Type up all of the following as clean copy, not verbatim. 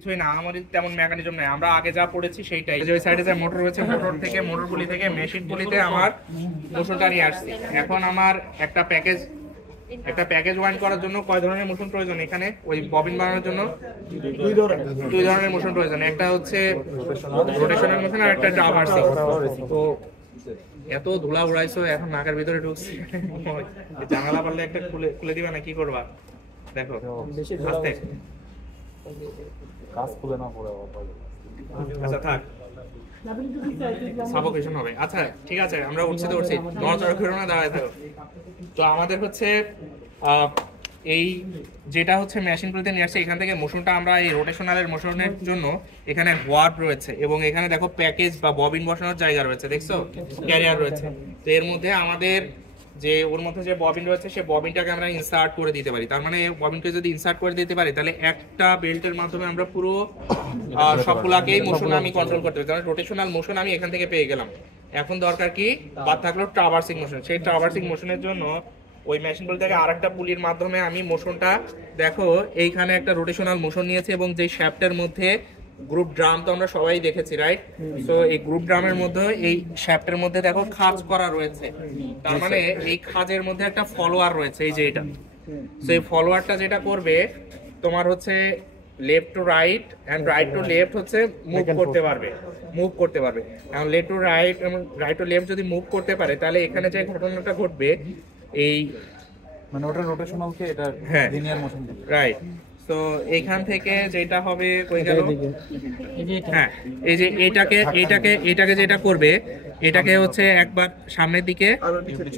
কিছুই না, আমাদের তেমন মেকানিজম নাই, আমরা আগে যা পড়েছি সেইটাই। যে ওই সাইডে যে মোটর রয়েছে, মোটর থেকে মোটর পুলি থেকে মেশিন পুলিতে আমার মোশনটা নিয়ে আসছি। এখন আমার একটা প্যাকেজ ওয়াইন্ড করার জন্য কয় ধরনের মোশন প্রয়োজন? এখানে ওই ববিন বানানোর জন্য দুই ধরনের মোশন প্রয়োজন। একটা হচ্ছে রোটেশনাল মোশন আর একটা ট্রাভার্সিং। তো এত ধুলা উড়াইছো, এখন নাকের ভিতরে ঢুকছে। জানালা পারলে একটা খুলে দিবা না, কি করবা? দেখো আস্তে কাজ খুলে না পড়ে। আচ্ছা থাক, সাফোকেশন হবে। আচ্ছা ঠিক আছে, আমরা উঠছি তো উঠছি, নড়াচড়া করো না, দাঁড়ায় থাকো। তো আমাদের হচ্ছে এই যেটা হচ্ছে মেশিন গুলোতে নিয়ে আসছে, এখান থেকে মোশনটা আমরা এই রোটেশনালের মোশনের জন্য এখানে ওয়ার্ড রয়েছে এবং এখানে দেখো প্যাকেজ বা ববিন বসানোর জায়গা রয়েছে, দেখছো ক্যারিয়ার রয়েছে। তো এর মধ্যে আমাদের যে ওর মধ্যে যে ববিন রয়েছে সেই ববিনটাকে আমরা ইনসার্ট করে দিতে পারি। তার মানে ববিনকে যদি ইনসার্ট করে দিতে পারি তাহলে একটা বেল্টের মাধ্যমে আমরা পুরো সবগুলাকেই মোশন আমি কন্ট্রোল করতে পারি। তাহলে রোটেশনাল মোশন আমি এখান থেকে পেয়ে গেলাম। এখন দরকার কি, বাদ থাকলো ট্রাভার্সিং মোশন। সেই ট্রাভার্সিং মোশনের জন্য ওই মেশিনগুলো থেকে আরেকটা পুলির মাধ্যমে আমি মোশনটা, দেখো এইখানে একটা রোটেশনাল মোশন নিয়েছি এবং যে শ্যাফটের মধ্যে গ্রুপ ড্রাম তো আমরা সবাই দেখেছি, রাইট? সো এই গ্রুপ ড্রামের মধ্যে এই শ্যাফটের মধ্যে দেখো খাঁজ করা রয়েছে। তার মানে এই খাঁজের মধ্যে একটা ফলোয়ার রয়েছে, এই যে এটা। সো এই ফলোয়ারটা যেটা করবে তোমার হচ্ছে left to right and right to left হচ্ছে মুভ করতে পারবে। এখন লেফট টু রাইট এবং রাইট টু লেফট যদি মুভ করতে পারে তাহলে এখানে যে ঘটনাটা ঘটবে, এই মানে ওটা রোটেশনাল কে এটা লিনিয়ার মোশন দিবে, রাইট? তো এইখান থেকে যেটা হবে কই গেল, হ্যাঁ এই যে এইটাকে যেটা করবে, এটাকে হচ্ছে একবার সামনের দিকে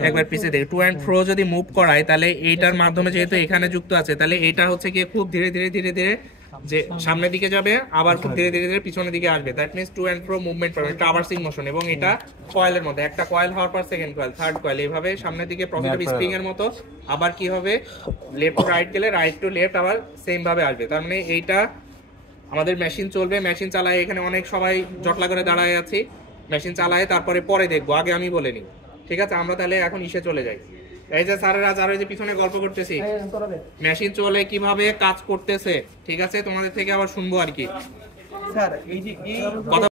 একবার পিছিয়ে দিকে টু অ্যান্ড ফ্রো যদি মুভ করায়, তাহলে এইটার মাধ্যমে যেহেতু এখানে যুক্ত আছে, তাহলে এটা হচ্ছে কি খুব ধীরে ধীরে যে সামনের দিকে যাবে, আবার খুব ধীরে ধীরে পিছনের দিকে আসবে। That means to and fro movement পাবে, ট্রাভার্সিং মোশন। এবং এটা কয়েলের মধ্যে, একটা কয়েল হওয়ার পর সেকেন্ড কয়েল, থার্ড কয়েল, এইভাবে সামনের দিকে পজিটিভ স্প্রিং এর মতো। আবার কি হবে, লেফট টু রাইট গেলে রাইট টু লেফট আবার সেম ভাবে আসবে। তার মানে এইটা আমাদের মেশিন চলবে, মেশিন চালায়। এখানে অনেক সবাই জটলা করে দাঁড়ায় আছি, মেশিন চালায় তারপরে পরে দেখবো, আগে আমি বলে নিই, ঠিক আছে? আমরা তাহলে এখন ইসে চলে যাই। এই যে স্যারেরা যারা যে পিছনে গল্প করতেছি, মেশিন চলে কিভাবে কাজ করতেছে, ঠিক আছে? তোমাদের থেকে আবার শুনবো আর কি। স্যার এই যে কথা